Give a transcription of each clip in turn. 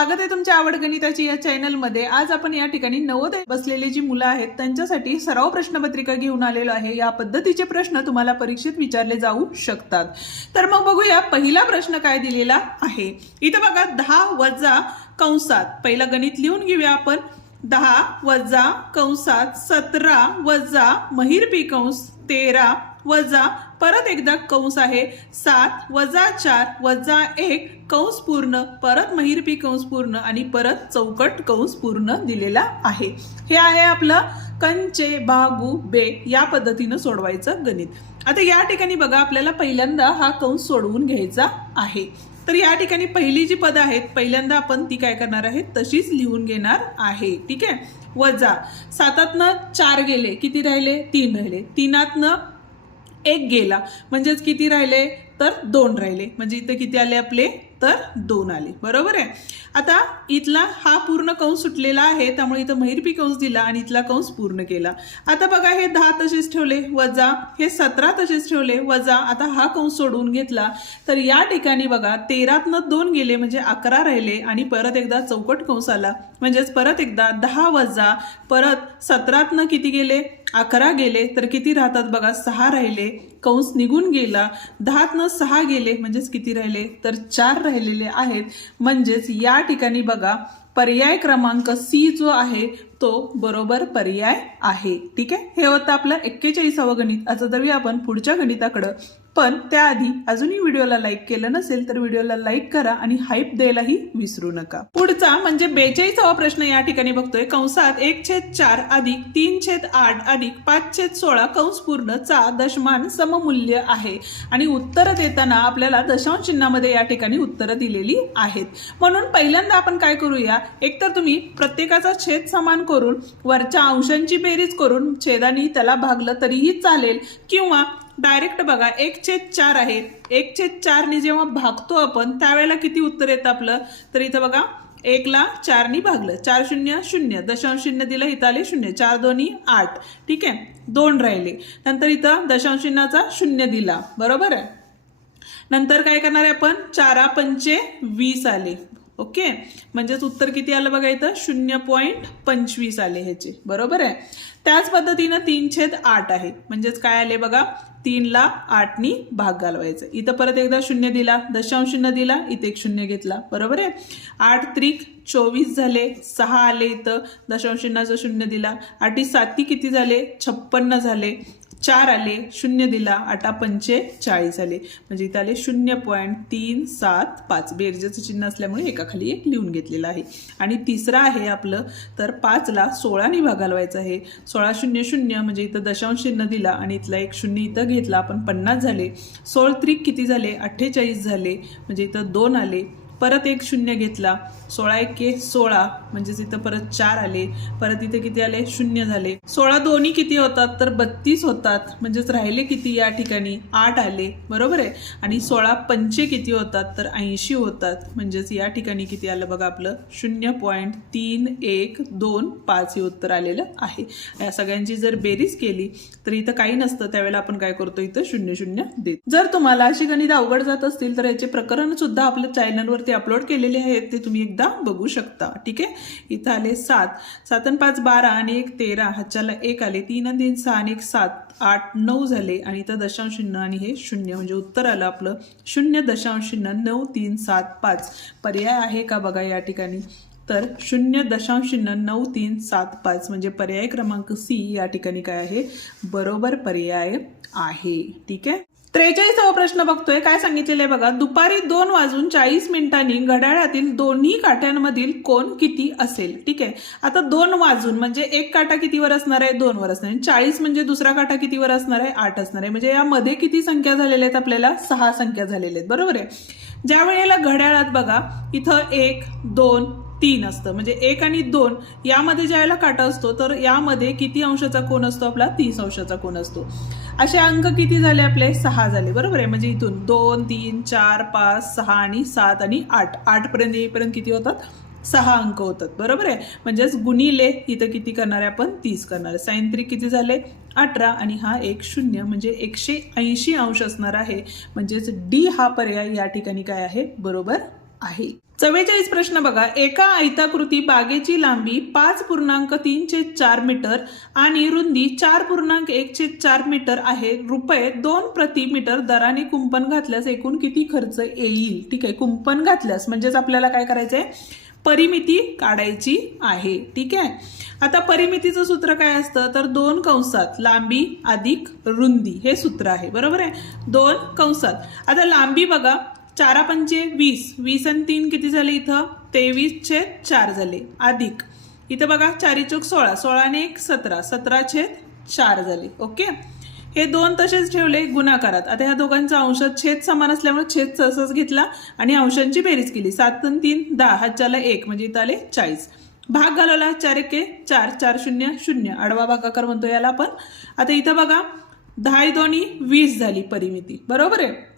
स्वागत आहे तुमच्या आवड गणिताची या चॅनलमध्ये। आज आपण या ठिकाणी नवोदय बसलेली जी मुलं आहेत त्यांच्यासाठी सराव प्रश्नपत्रिका घेऊन आलेलो आहे। या पद्धतीचे प्रश्न तुम्हाला परीक्षेत विचारले जाऊ शकतात। तर मग बघूया पहिला प्रश्न काय दिलेला आहे। इथे बघा 10 वजा कंसात पहिला गणित लिहून घेऊया आपण। 10 वजा कंसात 17 वजा महिरपी कंस 13 वजा परत एकदा कंस आहे 7 वजा 4 वजा 1 कंस पूर्ण परत महिरपी कंस पूर्ण आणि परत चौकट कंस पूर्ण दिलेला आहे। हे आहे आपलं कंचे भागू बे या पद्धतीने सोडवायचं गणित। आता या ठिकाणी बघा आपल्याला पहिल्यांदा हा कंस सोडवून घ्यायचा आहे। तर या ठिकाणी पहिली जी पद आहेत पहिल्यांदा आपण ती काय करणार आहे तशीच लिहून घेणार आहे। ठीक आहे। वजा 7तनं 4 गेले किती राहिले 3 राहिले 3तनं 1 गेला म्हणजेच किती राहिले तर 2 राहिले म्हणजे इथे किती आले आपले तर 2 आले। बरोबर आहे। आता इथला हा पूर्ण कंस सुटलेला आहे त्यामुळे इथं महिरपी कंस दिला आणि इथला कंस पूर्ण केला। आता बघा हे 10 तसेच ठेवले वजा हे 17 तसेच ठेवले वजा आता हा कंस सोडवून घेतला तर या ठिकाणी बघा 13तनं 2 गेले म्हणजे 11 राहिले आणि परत एकदा चौकट कंस आला म्हणजेच परत एकदा 10 वजा परत 17तनं किती गेले 11 गेले तर किती राहतात बघा 6 राहिले कंस निघून गेला 10तनं 6 गेले म्हणजेच किती राहिले तर 4 राहिलेले आहेत। म्हणजेच या ठिकाणी बघा पर्याय क्रमांक सी जो आहे तो बरोबर पर्याय आहे। ठीक आहे। हे होतं आपलं 41वं गणित। आता जाऊया आपण पुढच्या गणिताकडे पण त्याआधी अजूनही व्हिडिओला लाईक केलं नसेल तर व्हिडिओला लाईक करा आणि हाईप द्यायलाही विसरू नका। पुढचा म्हणजे 42वा प्रश्न या ठिकाणी बघतोय कंसात 1/4 अधिक 3/8 अधिक 5/16 कंस पूर्ण चा दशमान सममूल्य आहे आणि उत्तर देताना आपल्याला दशांश चिन्हामध्ये या ठिकाणी उत्तरं दिलेली आहेत। म्हणून पहिल्यांदा आपण काय करूया एकतर तुम्ही प्रत्येकाचा छेद समान करून वरच्या अंशांची बेरीज करून छेदानी त्याला भागलं तरीही चालेल किंवा डायरेक्ट बघा 1/4 आहे 1/4 ने जेव्हा भागतो आपण त्यावेळेला किती उत्तर येतं आपलं तर इथं बघा 1 ला 4 ने भागलं 4 0 0 दशांश चिन्ह दिलं इथं आले 0 4 2 8 ठीक आहे 2 राहिले नंतर इथं दशांश चिन्हाचा 0 दिला बरोबर आहे। नंतर काय करणार आहे आपण 4 5 20 आले ओके म्हणजेच उत्तर किती आलं बघा इथं 0.25 आले ह्याचे बरोबर आहे। त्याच पद्धतीनं 3/8 आहे म्हणजेच काय आले बघा 3 ला 8 नी भाग घालवायचा इथं परत एकदा 0 दिला दशांश चिन्ह दिला इथे एक 0 घेतला बरोबर आहे। 8 त्रिक 24 झाले 6 आले इथं दशांश चिन्हाचा 0 दिला 8 7 किती झाले 56 झाले 4 आले 0 दिला 8 5 40 आले म्हणजे इथे आले 0.375 बेरजेचं चिन्ह असल्यामुळे एकाखाली एक लिहून घेतलेलं आहे। आणि तिसरा आहे आपलं तर 5 ला 16 ने भाग घालवायचा आहे 16 0 0 म्हणजे इथं दशांश चिन्ह दिला आणि इथला एक 0 इथं घेतला आपण 50 झाले 16 त्रिक किती झाले 48 झाले म्हणजे इथं 2 आले परत एक 0 घेतला 16 1 16 म्हणजेच इथं परत 4 आले परत इथे किती आले 0 झाले 16 दोन्ही किती होतात तर 32 होतात म्हणजेच राहिले किती या ठिकाणी 8 आले बरोबर आहे। आणि 16 5 किती होतात तर 80 होतात म्हणजेच या ठिकाणी किती आलं बघा आपलं 0.3125 हे उत्तर आलेलं आहे। या सगळ्यांची जर बेरीज केली तर इथं काही नसतं त्यावेळेला आपण काय करतो इथं 0 0 देत। जर तुम्हाला अशी गणित अवघड जात असतील तर याचे प्रकरण सुद्धा आपल्या चॅनलवर अपलोड केलेले आहेत ते तुम्ही एकदा बघू शकता। ठीक आहे। इथं आले 7 7 आणि 5 12 आणि 1 13 ह्याच्याला 1 आले 3 आणि 3 6 आणि 1 7 8 9 झाले आणि इथं दशांश चिन्ह आणि हे 0 म्हणजे उत्तर आलं आपलं 0.9375 पर्याय आहे का बघा या ठिकाणी तर 0.9375 म्हणजे पर्याय क्रमांक सी या ठिकाणी काय आहे बरोबर पर्याय आहे। ठीक आहे। 43वा प्रश्न बघतोय काय सांगितलेलं आहे बघा दुपारी 2:40 घड्याळातील दोन्ही काट्यांमधील कोण किती असेल। ठीक आहे। आता 2 वाजून म्हणजे एक काटा कितीवर असणार आहे 2 वर असणार आहे 40 म्हणजे दुसरा काटा कितीवर असणार आहे 8 असणार आहे म्हणजे यामध्ये किती संख्या झालेल्या आहेत आपल्याला 6 संख्या झालेल्या आहेत बरोबर आहे। ज्या वेळेला घड्याळात बघा इथं 1 2 3 असतं म्हणजे 1 आणि 2 यामध्ये ज्यावेळेला काटा असतो तर यामध्ये किती अंशाचा कोन असतो आपला 30 अंशाचा कोन असतो। असे अंक किती झाले आपले 6 झाले बरोबर आहे म्हणजे इथून 2 3 4 5 6 आणि 7 आणि 8 8 पर्यंत येईपर्यंत किती होतात 6 अंक होतात बरोबर आहे। म्हणजेच गुणिले इथं किती करणार आहे आपण 30 करणार आहे 6 किती झाले 18 आणि हा एक 0 म्हणजे 180 अंश असणार आहे म्हणजेच डी हा पर्याय या ठिकाणी काय आहे बरोबर आहे। 44 प्रश्न बघा, एका आयताकृती बागेची लांबी 5.3/4 मीटर आणि रुंदी 4.1/4 मीटर आहे. रुपये 2 प्रति मीटर दराने कुंपण घातल्यास एकूण किती खर्च येईल? ठीक आहे, कुंपण घातल्यास म्हणजेच आपल्याला काय करायचंय, परिमिती काढायची आहे. ठीक आहे, आता परिमितीचं सूत्र काय असतं तर 2 कंसात लांबी अधिक रुंदी हे सूत्र आहे. बरोबर आहे, 2 कंसात. आता लांबी बघा, 4×5 20, 20 आणि 3 किती झाले इथं 23/4 झाले, अधिक इथं बघा 4×4 16, 16 आणि 1 17, 17/4 झाले. ओके, हे 2 तसेच ठेवले गुणाकारात. आता ह्या दोघांचा अंश छेद समान असल्यामुळे छेद तसंच घेतला आणि अंशांची बेरीज केली. 7 आणि 3 10, हातच्याला 1 म्हणजे इथं आले 40. भाग घालवला, 4×1 4, 4 0 0, आडवा भागाकार म्हणतो याला आपण. आता इथं बघा 10 2 20 झाली परिमिती. बरोबर आहे,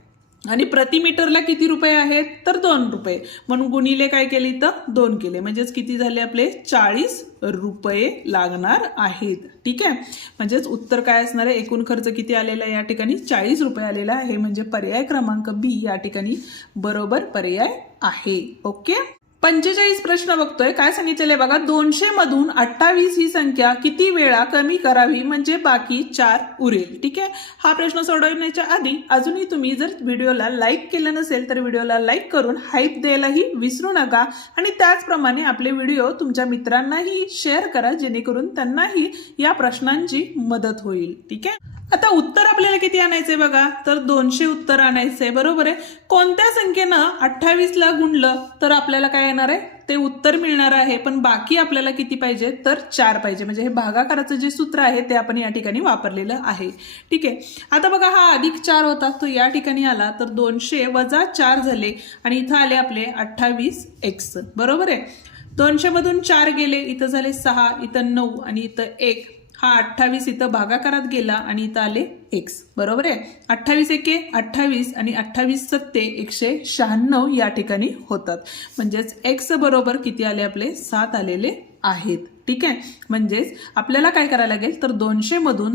आणि प्रति मीटरला किती रुपये आहेत तर 2 रुपये, म्हणून गुणिले काय केले इथं 2 केले, म्हणजेच किती झाले आपले 40 रुपये लागणार आहेत. ठीक आहे, म्हणजेच उत्तर काय असणार आहे, एकूण खर्च किती आलेला आहे या ठिकाणी 40 रुपये आलेला आहे. म्हणजे पर्याय क्रमांक बी या ठिकाणी बरोबर पर्याय आहे. ओके, 45 प्रश्न बघतोय, काय सांगितलेलं आहे बघा, 200 मधून 28 ही संख्या किती वेळा कमी करावी म्हणजे बाकी 4 उरेल. ठीक आहे, हा प्रश्न सोडवण्याच्या आधी अजूनही तुम्ही जर व्हिडिओला लाईक केलं नसेल तर व्हिडिओला लाईक करून हाईप द्यायलाही विसरू नका आणि त्याचप्रमाणे आपले व्हिडिओ तुमच्या मित्रांनाही शेअर करा जेणेकरून त्यांनाही या प्रश्नांची मदत होईल. ठीक आहे, आता उत्तर आपल्याला किती आणायचंय बघा तर 200 उत्तर आणायचंय. बरोबर आहे, कोणत्या संख्येनं 28 ला गुणलं तर आपल्याला काय येणार आहे ते उत्तर मिळणार आहे, पण बाकी आपल्याला किती पाहिजे तर 4 पाहिजे. म्हणजे हे भागाकाराचं जे सूत्र आहे ते आपण या ठिकाणी वापरलेलं आहे. ठीक आहे, आता बघा हा अधिक 4 होता तो या ठिकाणी आला तर 200 वजा 4 झाले आणि इथं आले आपले 28x. बरोबर आहे, 200 मधून 4 गेले, इथं झाले 6, इथं 9 आणि इथं 1. हा 28 इथं भागाकारात गेला आणि इथं आले x. बरोबर आहे, 28 एके 28 आणि 28 सत्ते 196 या ठिकाणी होतात. म्हणजेच x बरोबर किती आले आपले 7 आलेले आहेत. ठीक आहे, म्हणजेच आपल्याला काय करायला लागेल तर 200 मधून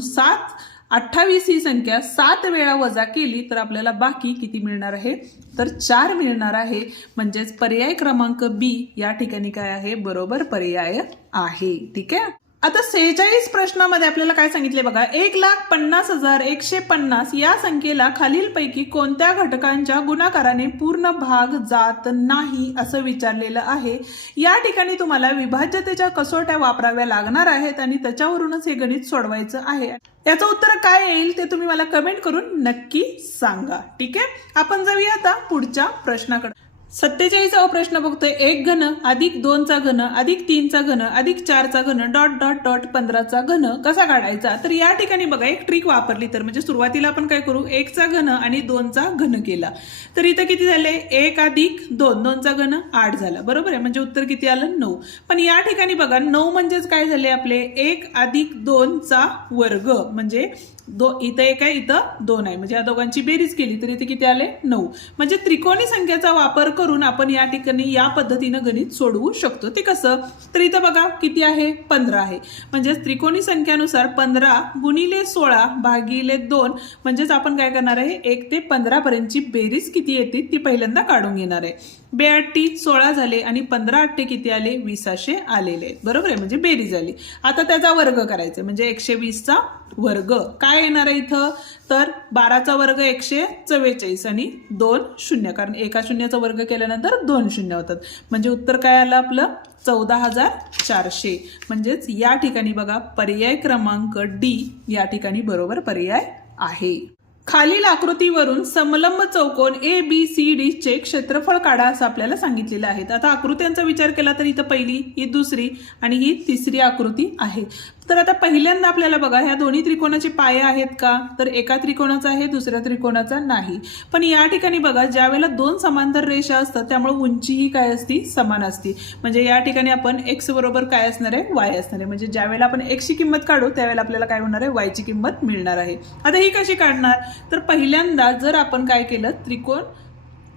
28 ही संख्या 7 वेळा वजा केली तर आपल्याला बाकी किती मिळणार आहे तर 4 मिळणार आहे. म्हणजेच पर्याय क्रमांक बी या ठिकाणी काय आहे बरोबर पर्याय आहे. ठीक आहे, आता 46 प्रश्नामध्ये आपल्याला काय सांगितले बघा, 1,50,150 या संख्येला खालीलपैकी कोणत्या घटकांच्या गुणाकाराने पूर्ण भाग जात नाही असं विचारलेलं आहे. या ठिकाणी तुम्हाला विभाज्यतेच्या कसोट्या वापराव्या लागणार आहेत आणि त्याच्यावरूनच हे गणित सोडवायचं आहे. याचं उत्तर काय येईल ते तुम्ही मला कमेंट करून नक्की सांगा. ठीक आहे, आपण जाऊया आता पुढच्या प्रश्नाकडे. 47वा प्रश्न बघतोय, 1 घन अधिक 2 चा घन अधिक 3 चा घन अधिक 4 चा घन डॉट डॉट डॉट 15 चा घन कसा काढायचा. तर या ठिकाणी बघा एक ट्रिक वापरली तर म्हणजे सुरुवातीला आपण काय करू 1 चा घन आणि 2 चा घन केला तर इथं किती झाले 1 अधिक 2, 2 चा घन 8 झाला. बरोबर आहे, म्हणजे उत्तर किती आलं 9. पण या ठिकाणी बघा 9 म्हणजेच काय झाले आपले 1 अधिक 2 चा वर्ग म्हणजे इथं 1 आहे इथं 2 आहे म्हणजे या दोघांची बेरीज केली तर इथे किती आले 9. म्हणजे त्रिकोणी संख्येचा वापर करून आपण या ठिकाणी या पद्धतीनं गणित सोडवू शकतो. ते कसं तर इथं बघा किती आहे 15 आहे म्हणजे त्रिकोणी संख्यानुसार 15 गुणिले 16 भागिले 2 म्हणजेच आपण काय करणार आहे 1 ते 15 पर्यंतची बेरीज किती येते ती पहिल्यांदा काढून घेणार आहे. 2 16 झाले आणि 15 किती आले 20 आलेले. बरोबर आहे, म्हणजे बेरीज आली. आता त्याचा वर्ग करायचा म्हणजे 120 चा वर्ग काय येणार आहे इथं तर 12 चा वर्ग 144 आणि 2 शून्य कारण एका शून्याचा वर्ग केल्यानंतर 2 शून्य होतात. म्हणजे उत्तर काय आलं आपलं 14,400. म्हणजेच या ठिकाणी बघा पर्याय क्रमांक डी या ठिकाणी बरोबर पर्याय आहे. खालील आकृतीवरून समलंब चौकोन ABCD चे क्षेत्रफळ काढा असं आपल्याला सांगितलेलं आहे. आता आकृत्यांचा विचार केला तर इथं पहिली, ही दुसरी आणि ही तिसरी आकृती आहे. तर आता पहिल्यांदा आपल्याला बघा ह्या दोन्ही त्रिकोणाचे पाये आहेत का तर एका त्रिकोणाचा आहे दुसऱ्या त्रिकोणाचा नाही. पण या ठिकाणी बघा ज्या वेळेला 2 समांतर रेषा असतात त्यामुळे उंची ही काय असती समान असती. म्हणजे या ठिकाणी आपण x बरोबर काय असणार आहे y असणार आहे. म्हणजे ज्या वेळेला आपण x ची किंमत काढू त्यावेळेला आपल्याला काय होणार आहे y ची किंमत मिळणार आहे. आता ही कशी काढणार तर पहिल्यांदा जर आपण काय केलं त्रिकोण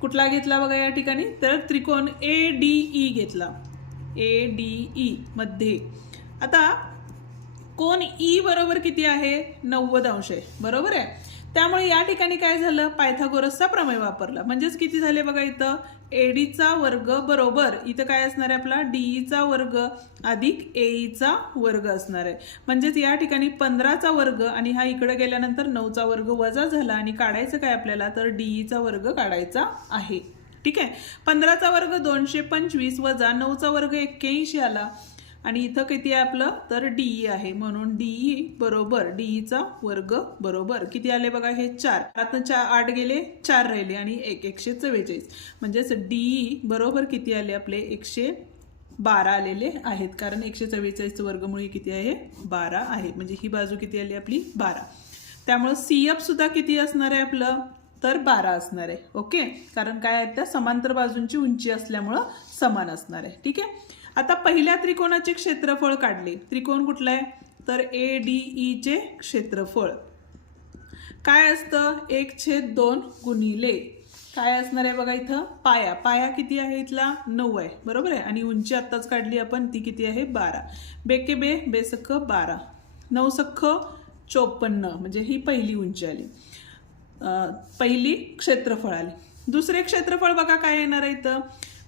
कुठला घेतला बघा या ठिकाणी तर त्रिकोण ADE घेतला. ADE मध्ये आता कोण E बरोबर किती आहे 90 अंश आहे. बरोबर आहे, त्यामुळे या ठिकाणी काय झालं, पायथागोरसचा प्रमेय वापरला. म्हणजेच किती झाले बघा इथं, एडीचा वर्ग बरोबर इथं काय असणार आहे आपला, डीईचा वर्ग अधिक एईचा वर्ग असणार आहे. म्हणजेच या ठिकाणी 15चा वर्ग आणि हा इकडे गेल्यानंतर 9चा वर्ग वजा झाला आणि काढायचं काय आपल्याला, तर डीईचा वर्ग काढायचा आहे. ठीक आहे, 15चा वर्ग 225 वजा 9चा वर्ग 81 आला आणि इथं किती आहे आपलं, तर डीई आहे. म्हणून डीई बरोबर डीईचा वर्ग बरोबर किती आले बघा, हे 4. आता 8 गेले, 4 राहिले आणि 144. म्हणजेच डीई बरोबर किती आले आपले, 112 आलेले आहेत. कारण 144 वर्गमुळे किती आहे, 12 आहे. म्हणजे ही बाजू किती आली आपली, 12. त्यामुळे सीएफ सुद्धा किती असणार आहे आपलं, तर 12 असणार आहे. ओके, कारण काय आहे, त्या समांतर बाजूंची उंची असल्यामुळं समान असणार आहे. ठीक आहे, आता पहिल्या त्रिकोणाचे क्षेत्रफळ काढले. त्रिकोण कुठला आहे, तर ADE चे क्षेत्रफळ काय असतं, 1/2 गुणिले काय असणार आहे बघा इथं, पाया. पाया किती आहे इथला, 9 आहे बरोबर आहे. आणि उंची आत्ताच काढली आपण, ती किती आहे, 12. बेके बे बेसख 12, 9 सख 54. म्हणजे ही पहिली उंची आली, पहिली क्षेत्रफळ आली. दुसरे क्षेत्रफळ बघा काय येणार आहे इथं,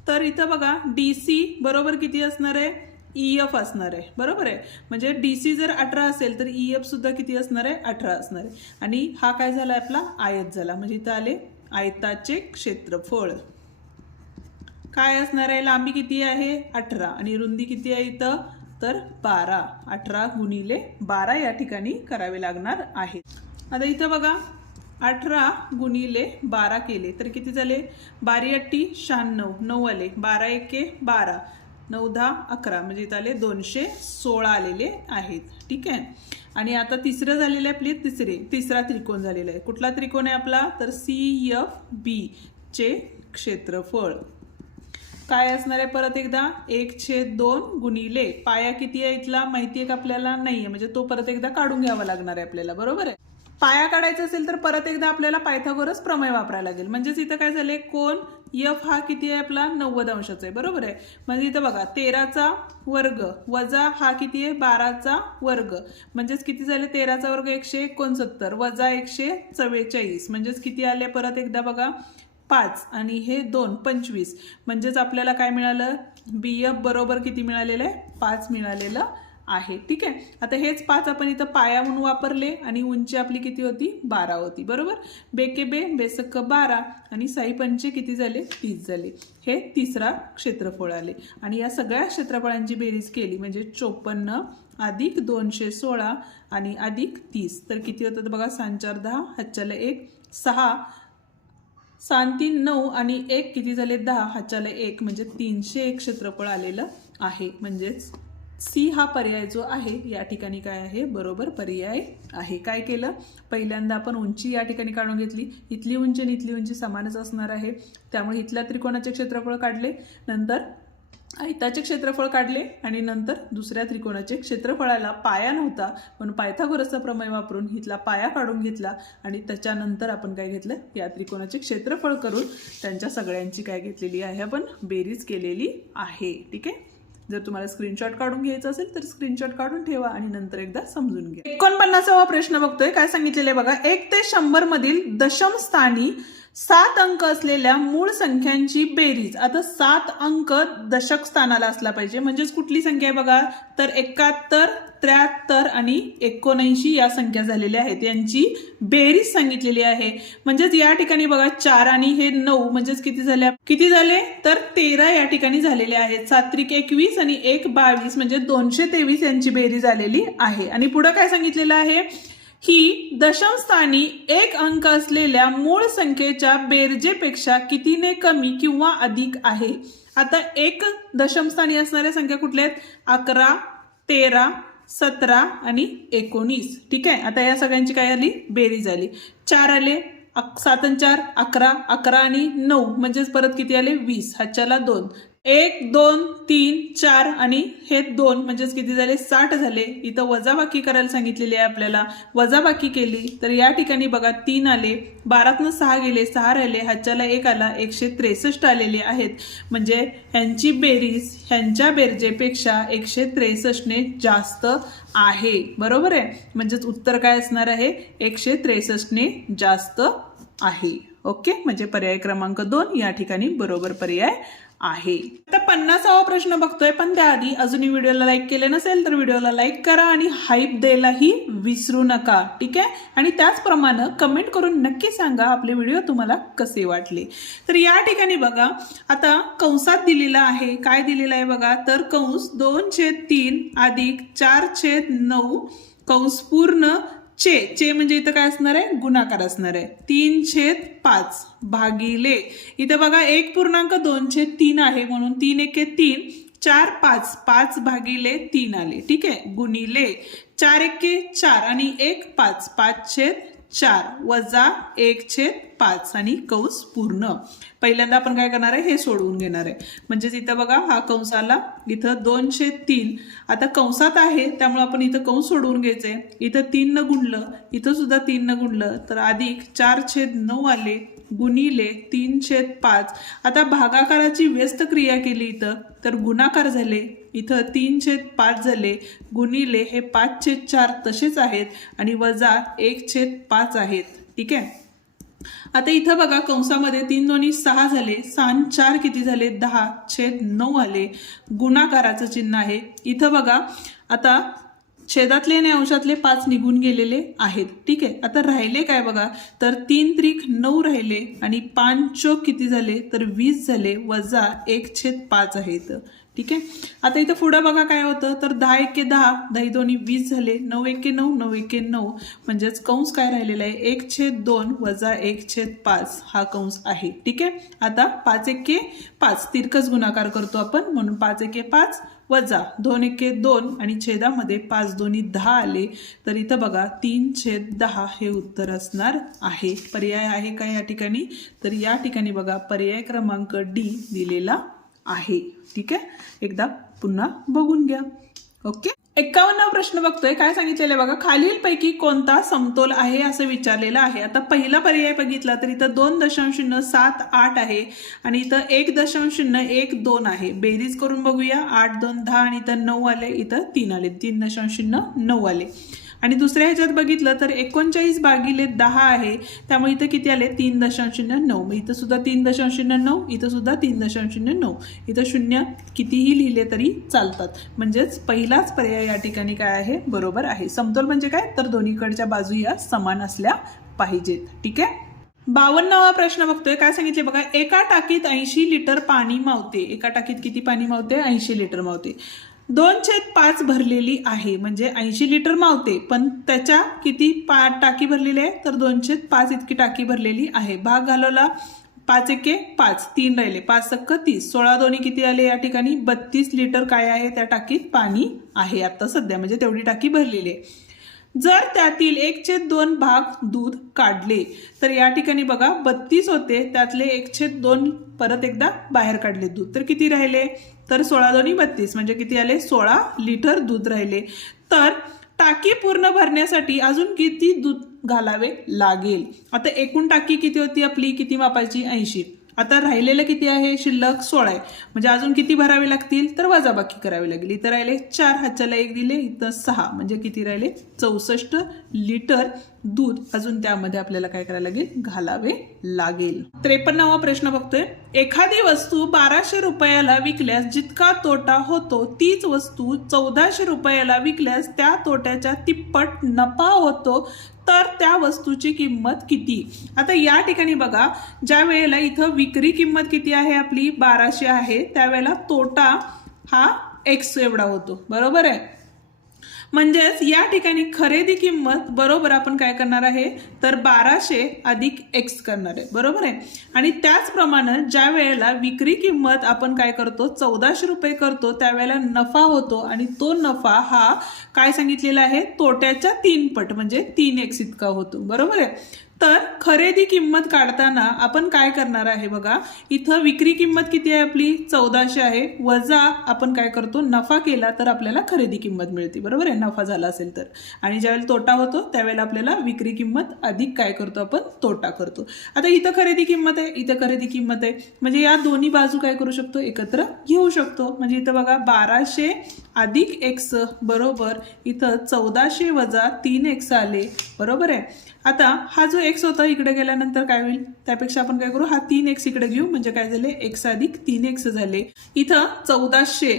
तर इथं बघा DC बरोबर किती असणार आहे, EF असणार आहे बरोबर आहे. म्हणजे DC जर 18 असेल तर EF सुद्धा किती असणार आहे, 18 असणार आहे. आणि हा काय झाला आपला, आयत झाला. म्हणजे इथं आले आयताचे क्षेत्रफळ काय असणार आहे, लांबी किती आहे, 18 आणि रुंदी किती आहे इथं, तर 12. 18 गुणिले 12 या ठिकाणी करावे लागणार आहे. आता इथं बघा 18 गुणिले 12 केले तर किती झाले, 12 8 96, 9 आले, 12 1 12, 9 10 11. म्हणजे इथं आले 216 आलेले आहेत. ठीक आहे, आणि आता तिसरं झालेलं आहे आपले, तिसरा त्रिकोण झालेला आहे. कुठला त्रिकोण आहे आपला, तर CFB चे क्षेत्रफळ काय असणार आहे, परत एकदा 1/2 गुणिले पाया किती आहे इथला माहिती आहे का आपल्याला, नाहीये. म्हणजे तो परत एकदा काढून घ्यावा लागणार आहे आपल्याला बरोबर आहे. पाया काढायचा असेल तर परत एकदा आपल्याला पायथागोरस प्रमेय वापरायला लागेल. म्हणजेच इथं काय झाले, कोण F हा किती आहे आपला, 90 अंशाचा आहे बरोबर आहे. म्हणजे इथं बघा 13चा वर्ग वजा हा किती आहे, 12चा वर्ग. म्हणजेच किती झाले, 13चा वर्ग 169 वजा 144. म्हणजेच किती आले, परत एकदा बघा 5 आणि हे 2 25. म्हणजेच आपल्याला काय मिळालं, BF बरोबर किती मिळालेलं आहे, 5 मिळालेलं आहे. ठीक आहे, आता हेच 5 आपण इथं पाया म्हणून वापरले आणि उंची आपली किती होती, 12 होती बरोबर. बेके बे बेसक 12 आणि 6 पंचे किती झाले, 30 झाले. हे तिसरा क्षेत्रफळ आले आणि या सगळ्या क्षेत्रफळांची बेरीज केली म्हणजे 54 अधिक 216 आणि अधिक 30 तर किती होतं बघा, 6 4 10, हातच्याला 1 6, 7 3 9 आणि 1 किती झाले, 10, हातच्याला 1 म्हणजे 301 क्षेत्रफळ आलेलं आहे. म्हणजेच सी हा पर्याय जो आहे या ठिकाणी काय आहे, बरोबर पर्याय आहे. काय केलं, पहिल्यांदा आपण उंची या ठिकाणी काढून घेतली. इथली उंची आणि इथली उंची समानच असणार आहे. त्यामुळे इथल्या त्रिकोणाचे क्षेत्रफळ काढले, नंतर आयताचे क्षेत्रफळ काढले आणि नंतर दुसऱ्या त्रिकोणाचे क्षेत्रफळाला पाया नव्हता म्हणून पायथागोरसचा प्रमेय वापरून इथला पाया काढून घेतला आणि त्याच्यानंतर आपण काय घेतलं, या त्रिकोणाचे क्षेत्रफळ करून त्यांच्या सगळ्यांची काय घेतलेली आहे, आपण बेरीज केलेली आहे. ठीक आहे, जर तुम्हाला स्क्रीनशॉट काढून घ्यायचं असेल तर स्क्रीनशॉट काढून ठेवा आणि नंतर एकदा समजून घ्या. 49वा प्रश्न बघतोय, काय सांगितलेले बघा, 1 ते 100 मधील दशम स्थानी 7 अंक असलेल्या मूळ संख्यांची बेरीज. आता 7 अंक दशक स्थानाला असला पाहिजे. म्हणजेच कुठली संख्या आहे बघा, तर 71 73 आणि 79 या संख्या झालेल्या आहेत, यांची बेरीज सांगितलेली आहे. म्हणजेच या ठिकाणी बघा 4 आणि हे 9 म्हणजेच किती झाले, तर 13 या ठिकाणी झालेले आहेत. 7 त्रिक 21 आणि 1 22 म्हणजे 223 यांची बेरीज आलेली आहे. आणि पुढे काय सांगितलेलं आहे, ही दशम स्थानी 1 अंक असलेल्या मूळ संख्येच्या बेरजेपेक्षा कितीने कमी किंवा अधिक आहे. आता 1 दशम स्थानी असणाऱ्या संख्या कुठल्या आहेत, 11 13 17 आणि 19. ठीक आहे, आता या सगळ्यांची काय आली, बेरीज आली. 4 आले, 7 4 11, 11 आणि 9 म्हणजेच परत किती आले, 20, हातच्याला 2. 1 2 3 4 आणि हे 2 म्हणजेच किती झाले 60 झाले। इथं वजाबाकी करायला सांगितलेली आहे आपल्याला, वजाबाकी केली तर या ठिकाणी बघा 3 आले, 12तनं 6 गेले, 6 राहिले, हातच्याला 1 आला, 163 आलेले आहेत। म्हणजे ह्यांची बेरीज ह्यांच्या बेरजेपेक्षा 163 ने जास्त आहे, बरोबर आहे। म्हणजेच उत्तर काय असणार आहे 163 ने जास्त आहे। ओके, म्हणजे पर्याय क्रमांक 2 या ठिकाणी बरोबर पर्याय आहे। आता 50वा प्रश्न बघतोय, पण त्याआधी अजूनही व्हिडिओला लाईक केले नसेल तर व्हिडिओला लाईक करा आणि हाईप द्यायलाही विसरू नका, ठीक आहे। आणि त्याचप्रमाणे कमेंट करून नक्की सांगा आपले व्हिडिओ तुम्हाला कसे वाटले। तर या ठिकाणी बघा आता कंसात दिलेला आहे, काय दिलेलं आहे बघा, तर कंस 2/3 अधिक 4/9 कंस पूर्ण चे म्हणजे इथं काय असणार आहे गुणाकार असणार आहे, 3/5 भागिले इथं बघा 1.2/3 आहे म्हणून 3 1 3 4 5 5 भागिले 3 आले, ठीक आहे, गुणिले 4 1 4 आणि 1 5 5/4 वजा 1/5 आणि कंस पूर्ण। पहिल्यांदा आपण काय करणार आहे हे सोडवून घेणार आहे, म्हणजेच इथं बघा हा कंस आला, इथं 2/3 आता कंसात आहे त्यामुळे आपण इथं कंस सोडवून घ्यायचंय, इथं 3 न गुणलं, इथं सुद्धा 3 न गुणलं तर अधिक 4/9 आले गुणिले 3/5। आता भागाकाराची व्यस्त क्रिया केली इथं तर गुणाकार झाले, इथं 3/5 झाले गुणिले हे 5/4 तसेच आहेत आणि वजा 1/5 आहेत, ठीक आहे। आता इथं बघा कंसामध्ये 3 दोन्ही 6 झाले, 6 4 किती झाले 10/9 आले, गुणाकाराचं चिन्ह आहे। इथं बघा आता छेदातले आणि अंशातले 5 निघून गेलेले आहेत, ठीक आहे। आता राहिले काय बघा, तर 3 त्रिक 9 राहिले आणि 5 चोक किती झाले तर 20 झाले वजा 1/5 आहे इथं, ठीक आहे। आता इथं पुढं बघा काय होतं, तर 10 1 10 10 दोन्ही 20 झाले, 9 1 9 9 1 9 म्हणजेच कंस काय राहिलेला आहे 1/2 वजा 1/5 हा कंस आहे, ठीक आहे। आता 5 1 5 तिरकस गुणाकार करतो आपण म्हणून 5 1 5 वजा 2 1 2 आणि छेदामध्ये 5 दोन्ही 10 आले, तर इथं बघा 3/10 हे उत्तर असणार आहे। पर्याय आहे का या ठिकाणी, तर या ठिकाणी बघा पर्याय क्रमांक डी दिलेला आहे, ठीक आहे। एकदा पुन्हा बघून घ्या। ओके, 51वा प्रश्न बघतोय, काय सांगितलेलं बघा, खालीलपैकी कोणता समतोल आहे असं विचारलेलं आहे। आता पहिला पर्याय बघितला तर इथं 2.078 आहे आणि इथं 1.012 आहे। बेरीज करून बघूया, 8 2 10 आणि इथं 9 आले, इथं 3 आले, 3.9 आले। आणि दुसऱ्या ह्याच्यात बघितलं तर 39 भागिले 10 आहे, त्यामुळे इथं किती आले 3.9, इथं सुद्धा 3.9, इथं सुद्धा 3.9, इथं 0 कितीही लिहिले तरी चालतात, म्हणजेच पहिलाच पर्याय या ठिकाणी काय आहे बरोबर आहे। समतोल म्हणजे काय, तर दोन्हीकडच्या बाजू या समान असल्या पाहिजेत, ठीक आहे। 52वा प्रश्न बघतोय, काय सांगितले बघा, एका टाकीत 80 लिटर पाणी मावते, एका टाकीत किती पाणी मावते 80 लिटर मावते, 2/5 भरलेली आहे, म्हणजे 80 लिटर मावते, पण त्याच्या किती टाकी भरलेली आहे तर 2/5 इतकी टाकी भरलेली आहे। भाग घालवला 5 1 5 3 राहिले, 5 सक्क 30, 16 दोन्ही किती आले या ठिकाणी 32 लिटर काय आहे त्या टाकीत पाणी आहे आता सध्या, म्हणजे तेवढी टाकी भरलेली आहे। जर त्यातील 1/2 भाग दूध काढले तर या ठिकाणी बघा 32 होते, त्यातले 1/2 परत एकदा बाहेर काढले दूध, तर किती राहिले तर 16 दोन्ही 32 म्हणजे किती आले 16 लिटर दूध राहिले। तर टाकी पूर्ण भरण्यासाठी अजून किती दूध घालावे लागेल, आता एकूण टाकी किती होती आपली, किती मापायची 80, आता राहिलेलं किती आहे शिल्लक 16 आहे, म्हणजे अजून किती भरावे लागतील तर वजाबाकी करावी लागेल, इथं राहिले 4 हातच्याला 1 दिले, इथं 6 म्हणजे किती राहिले 64 लिटर दूध अजून त्यामध्ये आपल्याला काय करायला लागेल घालावे लागेल। 53वा प्रश्न बघतोय, एखादी वस्तू 1200 रुपयाला विकल्यास जितका तोटा होतो तीच वस्तू 1400 रुपयाला विकल्यास त्या तोट्याच्या तिप्पट नफा होतो, तर त्या वस्तूची किंमत किती। आता या ठिकाणी बघा ज्या वेळेला इथं विक्री किंमत किती आहे आपली 1200 आहे, त्यावेळेला तोटा हा x एवढा होतो, बरोबर आहे। म्हणजेच या ठिकाणी खरेदी किंमत बरोबर आपण काय करणार आहे तर 1200 अधिक x करणार आहे, बरोबर आहे। आणि त्याचप्रमाणे ज्या वेळेला विक्री किंमत आपण काय करतो 1400 रुपये करतो, त्यावेळेला नफा होतो आणि तो नफा हा काय सांगितलेला आहे तोट्याच्या 3 पट म्हणजे 3x इतका होतो, बरोबर आहे। तर खरेदी किंमत काढताना आपण काय करणार आहे बघा, इथं विक्री किंमत किती आहे आपली 1400 आहे, वजा आपण काय करतो नफा केला तर आपल्याला खरेदी किंमत मिळते, बरोबर आहे, नफा झाला असेल तर. आणि ज्यावेळेला तोटा होतो त्यावेळेला आपल्याला विक्री किंमत अधिक काय करतो आपण तोटा करतो. आता इथं खरेदी किंमत आहे, इथं खरेदी किंमत आहे, म्हणजे या दोन्ही बाजू काय करू शकतो एकत्र घेऊ शकतो. म्हणजे इथं बघा 1200 अधिक x बरोबर इथं 1400 वजा 3x आले, बरोबर आहे. आता हा जो x होता इकडे गेल्यानंतर काय होईल, त्यापेक्षा आपण काय करू, हा 3x इकडे घेऊ, म्हणजे काय झाले x अधिक 3x झाले. इथं 1400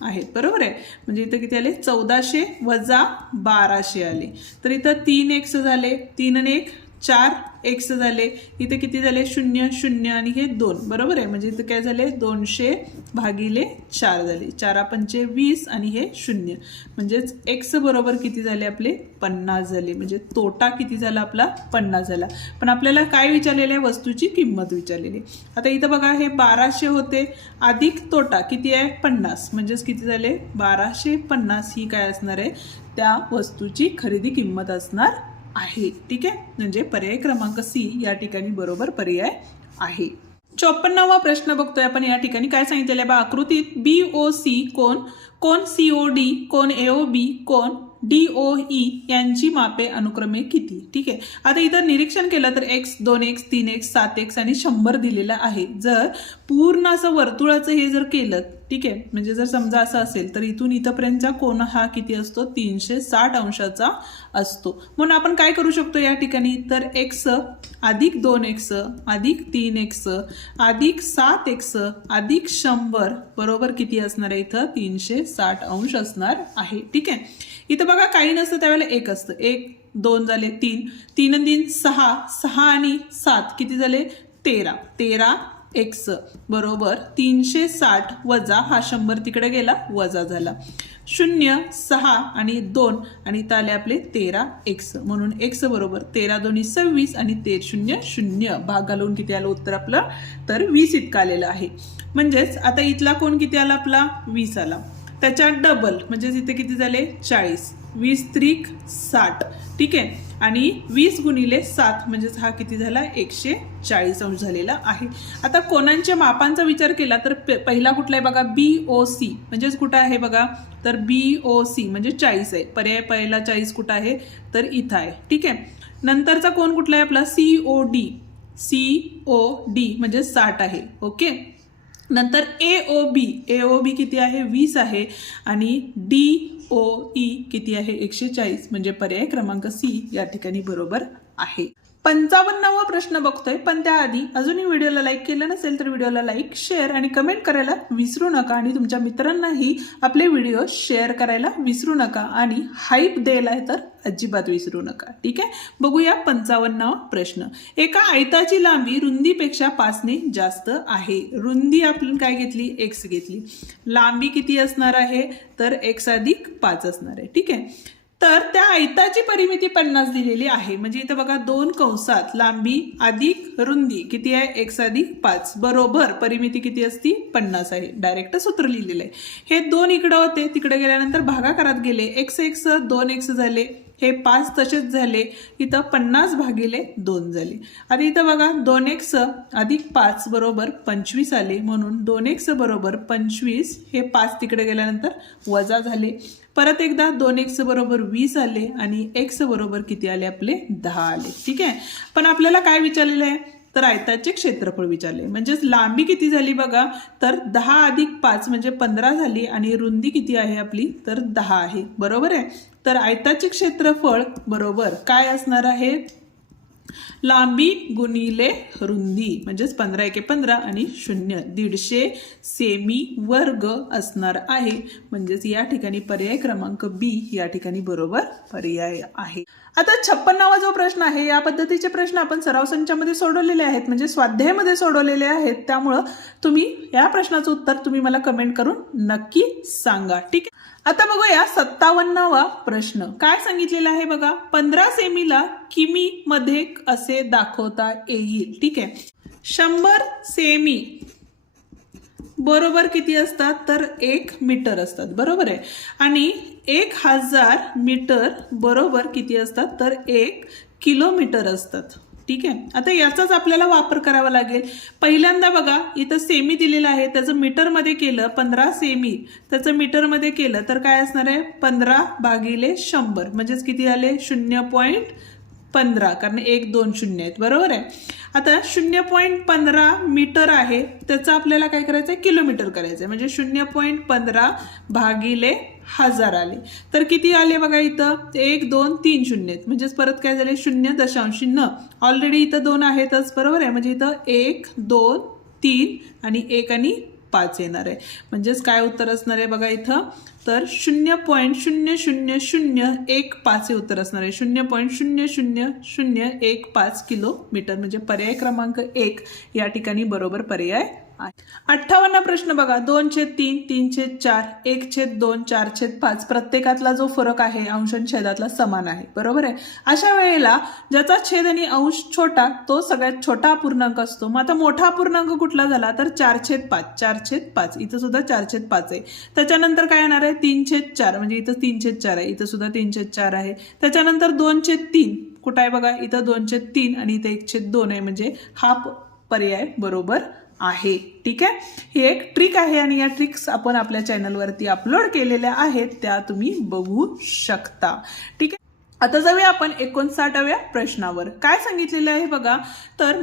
आहेत, बरोबर आहे, म्हणजे इथं किती आले 1400 वजा 1200 आले, तर इथं 3x झाले, 3 आणि 1 4x झाले, इथे किती झाले 0 0 आणि हे 2, बरोबर आहे, म्हणजे इथं काय झाले 200 भागिले 4 झाले, 4 पंचे 20 आणि हे 0, म्हणजेच x बरोबर किती झाले आपले 50 झाले, म्हणजे तोटा किती झाला आपला 50 झाला. पण आपल्याला काय विचारलेलं आहे, वस्तूची किंमत विचारलेली. आता इथं बघा हे 1200 होते अधिक तोटा किती आहे 50, म्हणजेच किती झाले 1250 ही काय असणार आहे त्या वस्तूची खरेदी किंमत असणार आहे. ठीक आहे, म्हणजे पर्याय क्रमांक सी या ठिकाणी बरोबर पर्याय आहे. 54वा प्रश्न बघतोय आपण. या ठिकाणी काय सांगितलेलं आहे बा, आकृतीत BOC कोण, कोण COD, कोण AOB, कोण DOE यांची मापे अनुक्रमे किती. ठीक आहे, आता इथं निरीक्षण केलं तर x 2x 3x 7x आणि 100 दिलेला आहे. जर पूर्ण असं वर्तुळाचं हे जर केलं, ठीक आहे, म्हणजे जर समजा असं असेल तर इथून इथपर्यंतचा कोन हा किती असतो 360 अंशाचा असतो. म्हणून आपण काय करू शकतो या ठिकाणी, तर x अधिक 2x अधिक 3x अधिक 7x अधिक 100 बरोबर किती असणार आहे इथं 360 अंश असणार आहे. ठीक आहे, इथं बघा काही नसतं त्यावेळेला 1 असतं, 1 2 झाले 3 3 आणि 3 6 6 आणि 7 किती झाले 13 13 x बरोबर 360 वजा हा 100 तिकडे गेला वजा झाला 0 6 आणि 2 आणि इथं आले आपले 13x, म्हणून x बरोबर 13 2 26 आणि 13 0 0 भाग घालून किती आलं उत्तर आपलं तर 20 इतकं आलेलं आहे. म्हणजेच आता इथला कोण किती आला आपला 20 आला, त्याच्या डबल म्हणजेच इथे किती झाले 40, 20 त्रिक 60. ठीक आहे, आणि 20 गुणिले 7 म्हणजेच हा किती झाला 140 अंश झालेला आहे. आता कोणांच्या मापांचा विचार केला तर पहिला कुठला आहे बघा BOC, म्हणजेच कुठं आहे बघा तर BOC म्हणजे 40 आहे, पर्याय पहिला 40 कुठं आहे तर इथं आहे. ठीक आहे, नंतरचा कोण कुठला आहे आपला COD म्हणजे 60 आहे. ओके, नंतर AOB किती आहे 20 आहे आणि DOE किती आहे 140, म्हणजे पर्याय क्रमांक सी या ठिकाणी बरोबर आहे. 55वा प्रश्न बघतोय, पण त्याआधी अजूनही व्हिडिओला लाईक केलं नसेल तर व्हिडिओला लाईक शेअर आणि कमेंट करायला विसरू नका आणि तुमच्या मित्रांनाही आपले व्हिडिओ शेअर करायला विसरू नका आणि हाईप द्यायला तर अजिबात विसरू नका. ठीक आहे, बघूया 55वा प्रश्न. एका आयताची लांबी रुंदीपेक्षा 5 ने जास्त आहे. रुंदी आपण काय घेतली x घेतली, लांबी किती असणार आहे तर x अधिक 5 असणार आहे. ठीक आहे, तर त्या आयताची परिमिती 50 दिलेली आहे, म्हणजे इथं बघा 2 कंसात लांबी अधिक रुंदी किती आहे x अधिक 5 बरोबर परिमिती किती असती 50 आहे. डायरेक्ट सूत्र लिहिलेलं आहे. हे 2 इकडे होते, तिकडे गेल्यानंतर भागाकारात गेले, x 2x झाले, हे 5 तसेच झाले, इथं 50 भागिले 2 झाले. आता इथं बघा 2x अधिक 5 बरोबर 25 आले, म्हणून 2x बरोबर 25, हे 5 तिकडे गेल्यानंतर वजा झाले. परत एकदा 2x बरोबर 20 आले आणि x बरोबर किती आले आपले 10 आले. ठीक आहे, पण आपल्याला काय विचारलेलं आहे तर आयताचे क्षेत्रफळ विचारले, म्हणजेच लांबी किती झाली बघा तर 10 अधिक 5 म्हणजे 15 झाली आणि रुंदी किती आहे आपली तर 10 आहे. बरोबर आहे, तर आयताचे क्षेत्रफळ बरोबर काय असणार आहे लांबी गुणिले रुंदी, म्हणजेच 15 एके 15 आणि 0 150 सेमी वर्ग असणार आहे. म्हणजेच या ठिकाणी पर्याय क्रमांक बी या ठिकाणी बरोबर पर्याय आहे. आता 56वा जो प्रश्न आहे, या पद्धतीचे प्रश्न आपण सराव संचामध्ये सोडवलेले आहेत, म्हणजे स्वाध्यायामध्ये सोडवलेले आहेत. त्यामुळं तुम्ही या प्रश्नाचं उत्तर तुम्ही मला कमेंट करून नक्की सांगा. ठीक आहे, आता बघूया 57वा प्रश्न. काय सांगितलेलं आहे बघा, 15 सेमीला किमी मध्ये असे दाखवता येईल. ठीक आहे, 100 सेमी बरोबर किती असतात तर 1 मीटर असतात. बरोबर आहे, आणि 1000 मीटर बरोबर किती असतात तर 1 किलोमीटर असतात. ठीक आहे. आता याचाच आपल्याला वापर करावा लागेल. पहिल्यांदा बघा इथं सेमी दिलेलं आहे, त्याचं मीटरमध्ये केलं 15 सेमी, त्याचं मीटरमध्ये केलं तर काय असणार आहे 15/100 म्हणजेच किती आले 0.15 कारण 1 2 0 आहेत बरोबर आहे. आता 0.15 मीटर आहे त्याचं आपल्याला काय करायचं आहे किलोमीटर करायचं आहे म्हणजे 0.15/1000 आले तर किती आले बघा इथं 1 2 3 0 म्हणजेच परत काय झाले 0.0 ऑलरेडी इथं 2 आहेतच बरोबर आहे म्हणजे इथं 1 2 3 आणि 1 आणि 5 येणार आहे म्हणजेच काय उत्तर असणार आहे बघा इथं तर 0.00015 हे उत्तर असणार आहे 0.00015 किलोमीटर म्हणजे पर्याय क्रमांक 1 या ठिकाणी बरोबर पर्याय. 58 प्रश्न बघा 2/3 3/4 1/2 4/5 प्रत्येकातला जो फरक आहे अंश आणि छेदातला समान आहे बरोबर आहे. अशा वेळेला ज्याचा छेद आणि अंश छोटा तो सगळ्यात छोटा अपूर्णांक असतो. मग आता मोठा अपूर्णांक कुठला झाला तर 4/5 4/5 इथं सुद्धा 4/5 आहे. त्याच्यानंतर काय येणार आहे 3/4 म्हणजे इथं 3/4 आहे इथं सुद्धा 3/4 आहे. त्याच्यानंतर 2/3 कुठं आहे बघा इथं 2/3 आणि इथं 1/2 आहे म्हणजे हा पर्याय बरोबर आहे. ठीक आहे. ही एक ट्रिक आहे आणि या ट्रिक्स आपण आपल्या चॅनलवरती अपलोड केलेल्या आहेत त्या तुम्ही बघू शकता. ठीक आहे. आता जाऊया आपण 59व्या प्रश्नावर. काय सांगितलेलं आहे बघा तर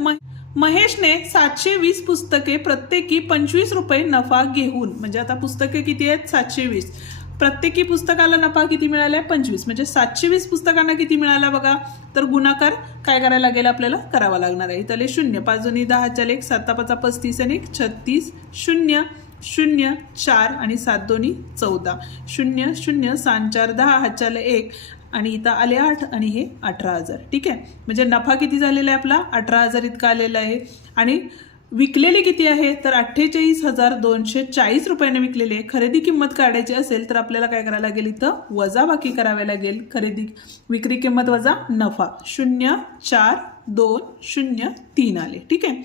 महेशने 720 पुस्तके प्रत्येकी 25 रुपये नफा घेऊन म्हणजे आता पुस्तके किती आहेत 720 प्रत्येकी पुस्तकाला नफा किती मिळाला 25 म्हणजे 720 पुस्तकांना किती मिळाला बघा तर गुणाकार काय करायला लागेल आपल्याला करावा लागणार आहे. इथले 0 5 2 10 1 7 5 35 आणि 36 0 0 4 आणि 7 2 14 0 0 7 4 10 हातच्याला 1 आणि इथं आले 8 आणि हे 18,000. ठीक आहे म्हणजे नफा किती झालेला आहे आपला 18,000 इतका आलेला आहे आणि विकलेले किती आहे तर 48,240 रुपयाने विकलेले. खरेदी किंमत काढायची असेल तर आपल्याला काय करायला लागेल इथं वजाबाकी करावी लागेल. विक्री किंमत वजा नफा 0,4,2,0,3 आले. ठीक आहे.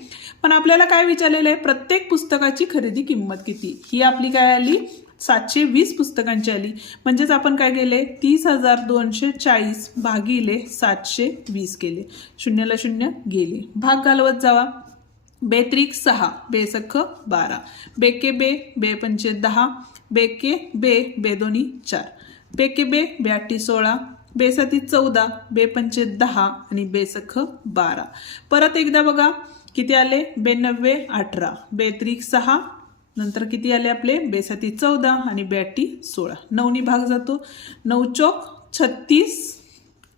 पण आपल्याला काय विचारलेलं आहे प्रत्येक पुस्तकाची खरेदी किंमत किती ही आपली काय आली 720 पुस्तकांची आली म्हणजेच आपण काय केले 30,240 भागिले 720 केले 0ला 0 गेले भाग घालवत जावा. 2 6 2 सख 12 बेके बे 2 पंचे 10 बेके बे 2 4 बेके बे 8 16 बे 7 14 बे पंचे 10 आणि बे सख 12. परत एकदा बघा किती आले 92 18 बे 6 नंतर किती आले आपले बे 7 14 आणि बे 8 16 9नी भाग जातो 9 चौक 36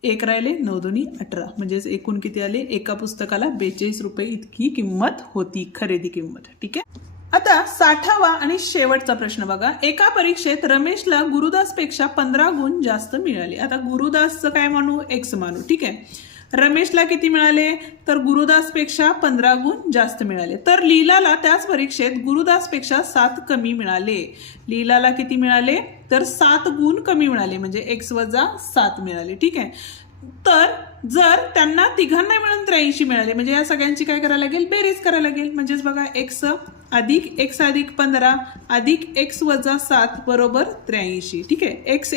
1 राहिले 9 2 18 म्हणजेच एकूण किती आले एका पुस्तकाला 42 रुपये इतकी किंमत होती खरेदी किंमत. ठीक आहे. आता 60वा आणि शेवटचा प्रश्न बघा. एका परीक्षेत रमेशला गुरुदासपेक्षा 15 गुण जास्त मिळाले. आता गुरुदासचं काय म्हणू एक्स मानू. ठीक आहे. रमेशला किती मिळाले तर गुरुदासपेक्षा 15 गुण जास्त मिळाले तर लीलाला त्याच परीक्षेत गुरुदासपेक्षा 7 कमी मिळाले. लीलाला किती मिळाले तर 7 गुण कमी मिळाले म्हणजे x वजा 7 मिळाले. ठीक आहे. तर जर त्यांना तिघांना मिळून 83 मिळाले म्हणजे या सगळ्यांची काय करायला लागेल बेरीज करायला लागेल म्हणजेच बघा x अधिक x अधिक 15 अधिक x वजा 7 बरोबर 83. ठीक आहे. x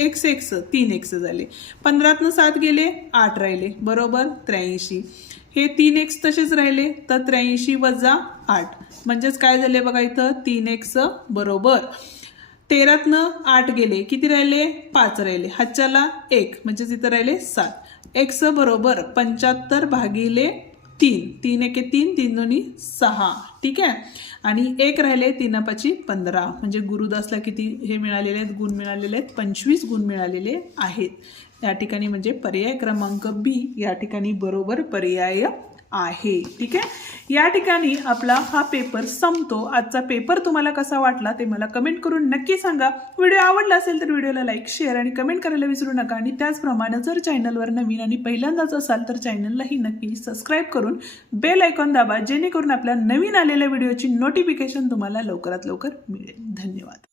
3x झाले 15तनं 7 गेले 8 राहिले बरोबर 83. हे 3x तसेच राहिले तर 83 वजा 8 म्हणजेच काय झाले बघा इथं 3x बरोबर 13तनं 8 गेले किती राहिले 5 राहिले हातच्याला 1 म्हणजेच इथं राहिले 7 x बरोबर 75 भागिले 3 3 1 3 3 2 6. ठीक आहे. आणि 1 राहिले 3 5 15 म्हणजे गुरुदासला किती हे मिळालेले आहेत गुण मिळालेले आहेत 25 गुण मिळालेले आहेत या ठिकाणी म्हणजे पर्याय क्रमांक बी या ठिकाणी बरोबर पर्याय आहे. ठीक आहे. या ठिकाणी आपला हा पेपर संपतो. आजचा पेपर तुम्हाला कसा वाटला ते मला कमेंट करून नक्की सांगा. व्हिडिओ आवडला असेल तर व्हिडिओला लाईक शेअर आणि कमेंट करायला विसरू नका आणि त्याचप्रमाणे जर चॅनलवर नवीन आणि पहिल्यांदाच असाल तर चॅनललाही नक्की सबस्क्राईब करून बेल आयकॉन दाबा जेणेकरून आपल्या नवीन आलेल्या व्हिडिओची नोटिफिकेशन तुम्हाला लवकरात लवकर मिळेल. धन्यवाद.